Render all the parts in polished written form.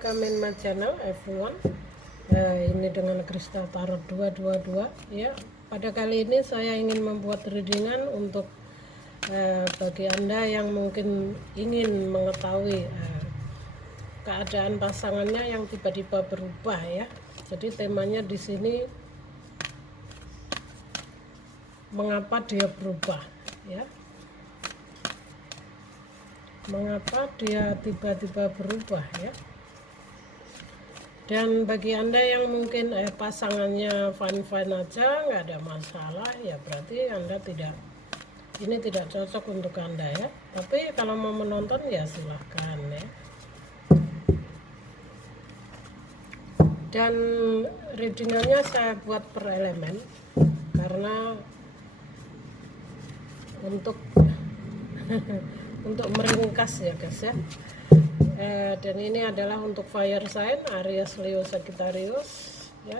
welcome in my channel everyone. Ini dengan Kristal Tarot 222 ya. Pada kali ini saya ingin membuat readingan untuk bagi Anda yang mungkin ingin mengetahui keadaan pasangannya yang tiba-tiba berubah ya. Jadi temanya di sini mengapa dia berubah ya. Mengapa dia tiba-tiba berubah ya. Dan bagi Anda yang mungkin pasangannya fine-fine aja, nggak ada masalah ya, berarti Anda ini tidak cocok untuk Anda ya. Tapi kalau mau menonton ya silahkan ya. Dan readingannya saya buat per elemen karena untuk untuk meringkas ya guys ya. Dan ini adalah untuk fire sign Aries, Leo, Sagittarius ya.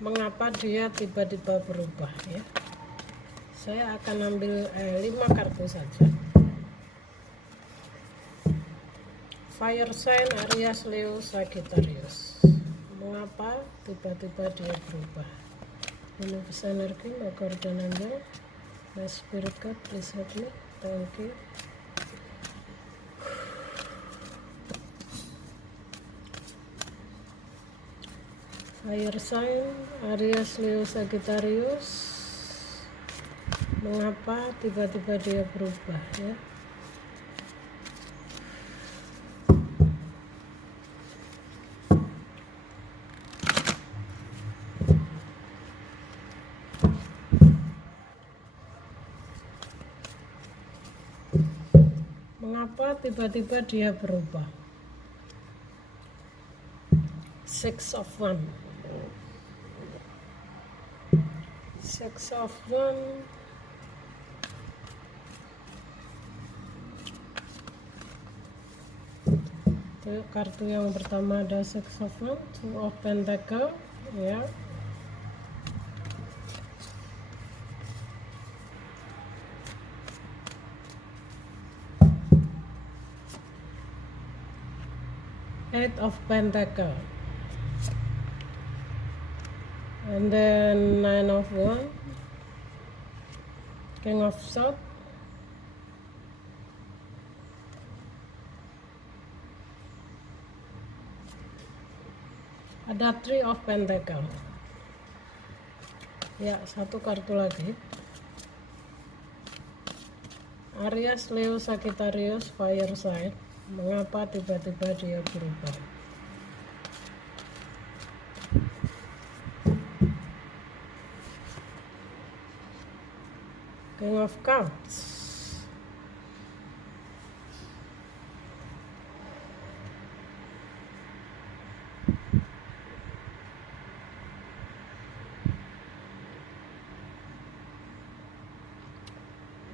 Mengapa dia tiba-tiba berubah ya. Saya akan ambil 5 kartu saja. Fire sign Aries, Leo, Sagittarius. Mengapa tiba-tiba dia berubah? Universe energy, my guardian angel, my spirit guide, please help me. Thank you. Fire sign Aries, Leo, Sagittarius. Mengapa tiba-tiba dia berubah ya. Mengapa tiba-tiba dia berubah? Six of Wands. Six of Wands. Kartu yang pertama ada Six of Wands, Two of Pentacles ya. Eight of Pentacles. And then Nine of Wands, King of Swords, ada Three of Pentacles. Ya, satu kartu lagi. Aries, Leo, Sagittarius, fire sign. Mengapa tiba-tiba dia berubah? King of Cups.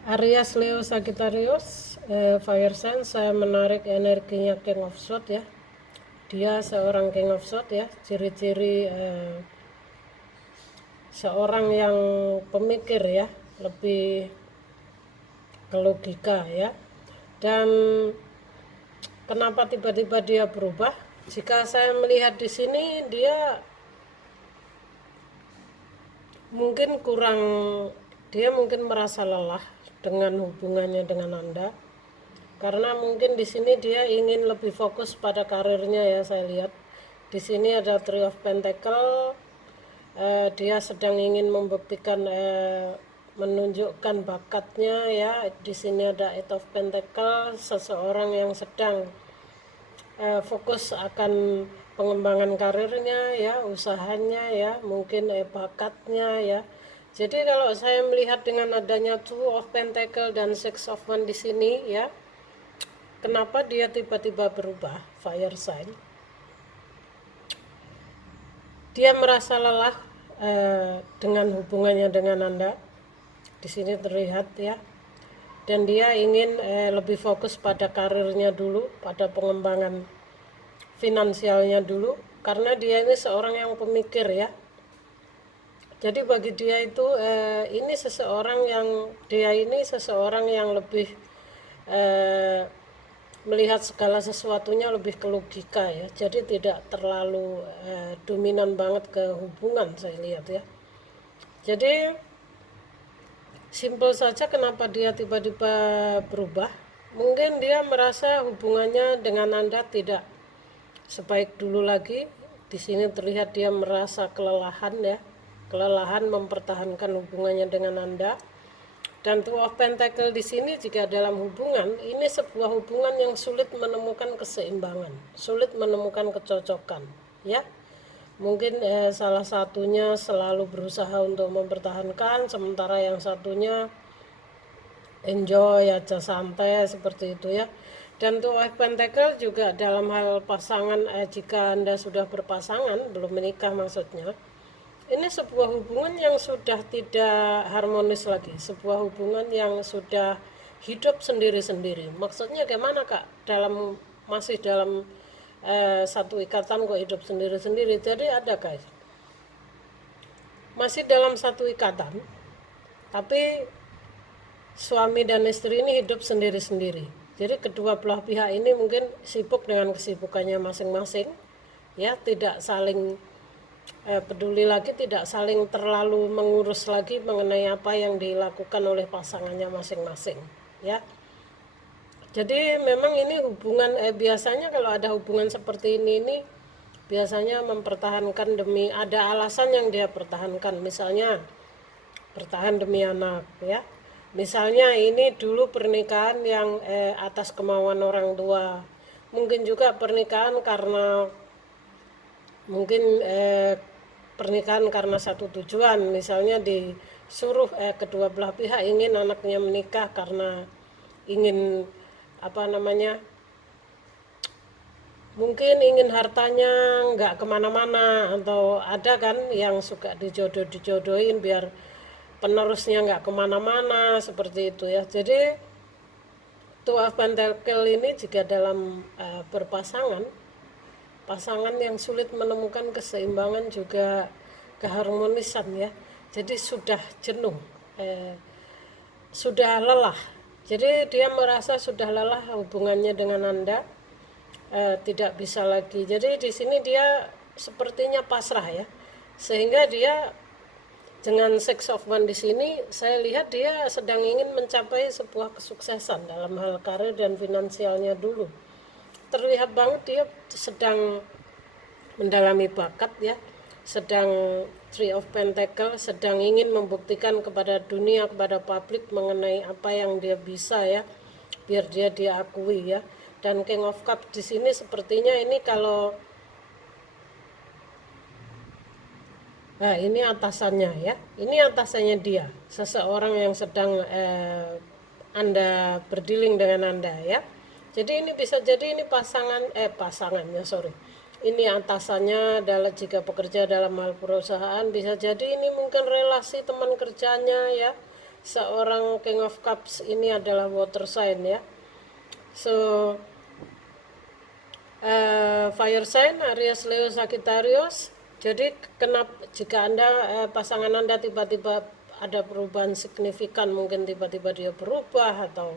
Aries, Leo, Sagittarius, fire sign. Saya menarik energinya King of Swords ya. Dia seorang King of Swords ya. Ciri-ciri seorang yang pemikir ya, lebih ke logika ya. Dan kenapa tiba-tiba dia berubah? Jika saya melihat di sini dia mungkin merasa lelah dengan hubungannya dengan Anda. Karena mungkin di sini dia ingin lebih fokus pada karirnya ya, saya lihat. Di sini ada Three of Pentacles. Dia sedang ingin membuktikan menunjukkan bakatnya ya. Di sini ada Eight of Pentacles, seseorang yang sedang fokus akan pengembangan karirnya ya, usahanya ya, mungkin bakatnya ya. Jadi kalau saya melihat dengan adanya Two of Pentacles dan Six of Wands di sini ya, kenapa dia tiba-tiba berubah? Fire sign. Dia merasa lelah dengan hubungannya dengan Anda. Di sini terlihat ya. Dan dia ingin lebih fokus pada karirnya dulu, pada pengembangan finansialnya dulu, karena dia ini seorang yang pemikir ya. Jadi bagi dia itu ini seseorang yang lebih melihat segala sesuatunya lebih ke logika ya, jadi tidak terlalu dominan banget ke hubungan saya lihat ya. Jadi simpel saja kenapa dia tiba-tiba berubah. Mungkin dia merasa hubungannya dengan Anda tidak sebaik dulu lagi. Di sini terlihat dia merasa kelelahan ya, kelelahan mempertahankan hubungannya dengan Anda. Dan Two of Pentacle di sini jika dalam hubungan, ini sebuah hubungan yang sulit menemukan keseimbangan, sulit menemukan kecocokan, ya. Mungkin salah satunya selalu berusaha untuk mempertahankan, sementara yang satunya enjoy aja, santai seperti itu ya. Dan Two of Pentacle juga dalam hal pasangan, jika Anda sudah berpasangan, belum menikah maksudnya, ini sebuah hubungan yang sudah tidak harmonis lagi, sebuah hubungan yang sudah hidup sendiri-sendiri. Maksudnya gimana Kak? Masih dalam satu ikatan kok hidup sendiri-sendiri. Jadi ada guys, masih dalam satu ikatan, tapi suami dan istri ini hidup sendiri-sendiri. Jadi kedua belah pihak ini mungkin sibuk dengan kesibukannya masing-masing, ya, tidak saling peduli lagi, tidak saling terlalu mengurus lagi mengenai apa yang dilakukan oleh pasangannya masing-masing ya. Jadi memang ini hubungan biasanya kalau ada hubungan seperti ini biasanya mempertahankan demi ada alasan yang dia pertahankan, misalnya bertahan demi anak ya. Misalnya ini dulu pernikahan yang atas kemauan orang tua, mungkin juga pernikahan karena mungkin pernikahan karena satu tujuan, misalnya disuruh kedua belah pihak ingin anaknya menikah karena ingin mungkin ingin hartanya nggak kemana-mana, atau ada kan yang suka dijodohin biar penerusnya nggak kemana-mana seperti itu ya. Jadi Two of Pentacle ini jika dalam pasangan yang sulit menemukan keseimbangan juga keharmonisan ya. Jadi sudah jenuh, sudah lelah. Jadi dia merasa sudah lelah hubungannya dengan Anda, tidak bisa lagi. Jadi di sini dia sepertinya pasrah ya, sehingga dia dengan Six of Wands di sini saya lihat dia sedang ingin mencapai sebuah kesuksesan dalam hal karir dan finansialnya dulu. Terlihat banget dia sedang mendalami bakat ya, sedang Three of Pentacle, sedang ingin membuktikan kepada dunia, kepada publik mengenai apa yang dia bisa ya, biar dia diakui ya. Dan King of Cups di sini sepertinya ini kalau ini atasannya ya, ini atasannya dia, seseorang yang sedang Anda berdealing dengan Anda ya. Jadi ini bisa jadi ini pasangannya sorry, ini atasannya adalah jika bekerja dalam hal perusahaan, bisa jadi ini mungkin relasi teman kerjanya ya. Seorang King of Cups ini adalah water sign ya, so fire sign Aries, Leo, Sagittarius. Jadi kenapa jika Anda pasangan Anda tiba-tiba ada perubahan signifikan, mungkin tiba-tiba dia berubah atau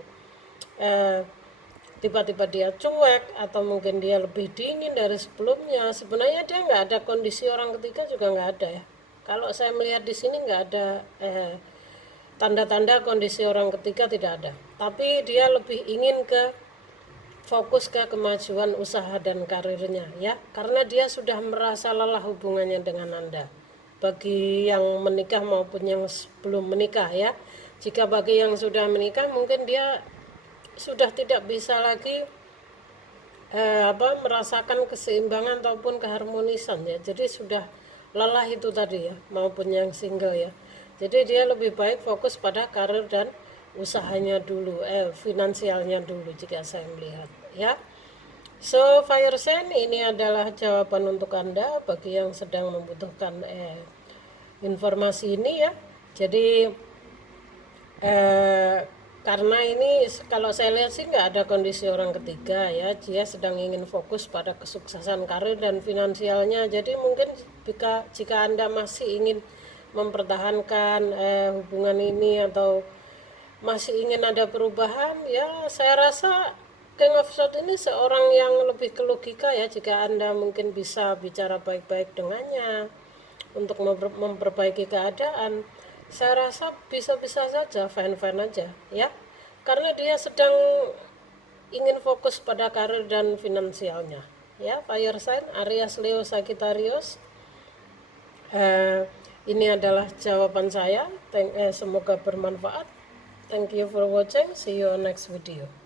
tiba-tiba dia cuek, atau mungkin dia lebih dingin dari sebelumnya, sebenarnya dia nggak ada kondisi orang ketiga juga nggak ada ya. Kalau saya melihat di sini nggak ada tanda-tanda kondisi orang ketiga, tidak ada. Tapi dia lebih ingin fokus ke kemajuan usaha dan karirnya ya, karena dia sudah merasa lelah hubungannya dengan Anda. Bagi yang menikah maupun yang belum menikah ya. Jika bagi yang sudah menikah mungkin dia sudah tidak bisa lagi merasakan keseimbangan ataupun keharmonisan ya. Jadi sudah lelah itu tadi ya, maupun yang single ya. Jadi dia lebih baik fokus pada karir dan usahanya dulu, finansialnya dulu jika saya melihat ya. So fire sign ini adalah jawaban untuk Anda bagi yang sedang membutuhkan informasi ini ya. Jadi karena ini kalau saya lihat sih nggak ada kondisi orang ketiga ya, dia sedang ingin fokus pada kesuksesan karir dan finansialnya. Jadi mungkin jika Anda masih ingin mempertahankan hubungan ini atau masih ingin ada perubahan ya, saya rasa King of Swords ini seorang yang lebih ke logika ya, jika Anda mungkin bisa bicara baik-baik dengannya untuk memperbaiki keadaan, saya rasa bisa-bisa saja, fine-fine aja ya. Karena dia sedang ingin fokus pada karir dan finansialnya. Ya, fire sign Aries, Leo, Sagittarius. Ini adalah jawaban saya. Semoga bermanfaat. Thank you for watching. See you on next video.